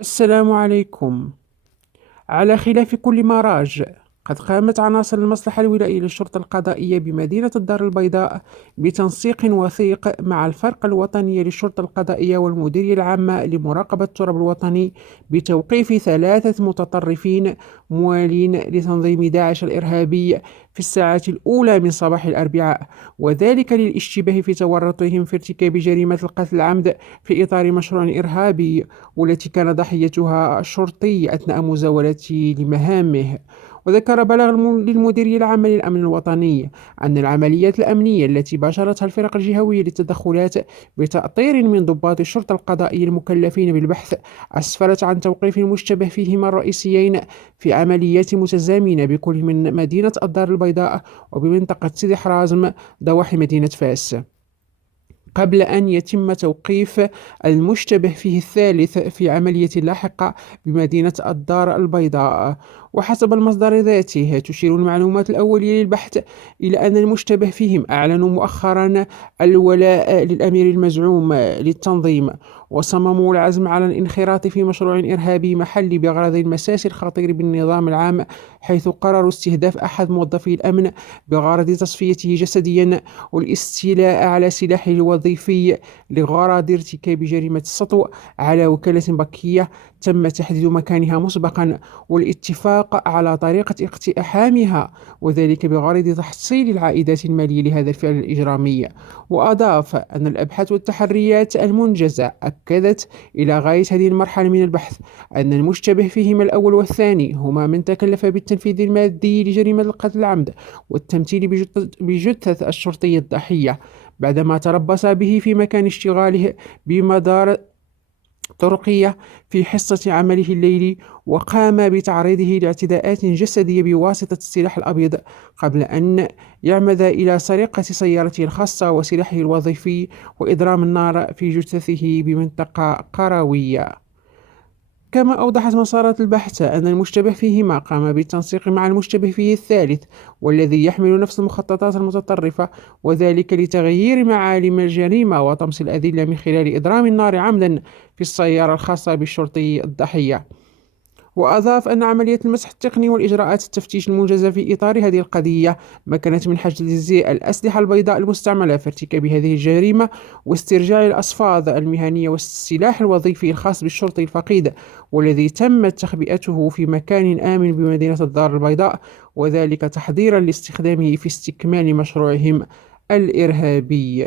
السلام عليكم. على خلاف كل ما راج، قد قامت عناصر المصلحة الولائية للشرطة القضائية بمدينة الدار البيضاء بتنسيق وثيق مع الفرقة الوطنية للشرطة القضائية والمديرية العامة لمراقبة التراب الوطني بتوقيف 3 متطرفين موالين لتنظيم داعش الإرهابي في الساعات الأولى من صباح الأربعاء، وذلك للاشتباه في تورطهم في ارتكاب جريمة القتل العمد في إطار مشروع إرهابي، والتي كان ضحيتها شرطي أثناء مزاولته لمهامه. وذكر بلاغ للمديرية العامة للأمن الوطني أن العمليات الأمنية التي باشرتها الفرق الجهوية للتدخلات بتأطير من ضباط الشرطة القضائية المكلفين بالبحث أسفرت عن توقيف المشتبه فيهما الرئيسيين في عمليات متزامنة بكل من مدينة الدار البيضاء وبمنطقة سيدي حرازم ضواحي مدينة فاس، قبل أن يتم توقيف المشتبه فيه الثالث في عملية لاحقة بمدينة الدار البيضاء. وحسب المصدر ذاته تشير المعلومات الأولية للبحث إلى أن المشتبه فيهم أعلنوا مؤخرا الولاء للأمير المزعوم للتنظيم، وصمموا العزم على الانخراط في مشروع إرهابي محلي بغرض المساس الخطير بالنظام العام، حيث قرروا استهداف أحد موظفي الأمن بغرض تصفيته جسديا والاستيلاء على سلاحه الوظيفي لغرض ارتكاب جريمة السطو على وكالة بنكية تم تحديد مكانها مسبقا والاتفاق على طريقة اقتحامها، وذلك بغرض تحصيل العائدات المالية لهذا الفعل الإجرامي. وأضاف أن الأبحاث والتحريات المنجزة أكدت إلى غاية هذه المرحلة من البحث أن المشتبه فيهما الأول والثاني هما من تكلف بالتنفيذ المادي لجريمة القتل العمد والتمثيل بجثة الشرطي الضحية، بعدما تربص به في مكان اشتغاله بمدار طرقية في حصة عمله الليلي، وقام بتعريضه لاعتداءات جسدية بواسطة السلاح الأبيض قبل أن يعمد إلى سرقة سيارته الخاصة وسلاحه الوظيفي وإضرام النار في جثته بمنطقة قروية. كما أوضحت مسارات البحث أن المشتبه فيهما قام بالتنسيق مع المشتبه فيه الثالث والذي يحمل نفس المخططات المتطرفة، وذلك لتغيير معالم الجريمة وطمس الأدلة من خلال إضرام النار عمدا في السيارة الخاصة بالشرطي الضحية. وأضاف أن عملية المسح التقني والإجراءات التفتيش المنجزة في إطار هذه القضية مكنت من حجز الأسلحة البيضاء المستعملة في ارتكاب هذه الجريمة واسترجاع الأصفاد المهنية والسلاح الوظيفي الخاص بالشرطي الفقيد، والذي تمت تخبئته في مكان آمن بمدينة الدار البيضاء، وذلك تحضيرا لاستخدامه في استكمال مشروعهم الإرهابي.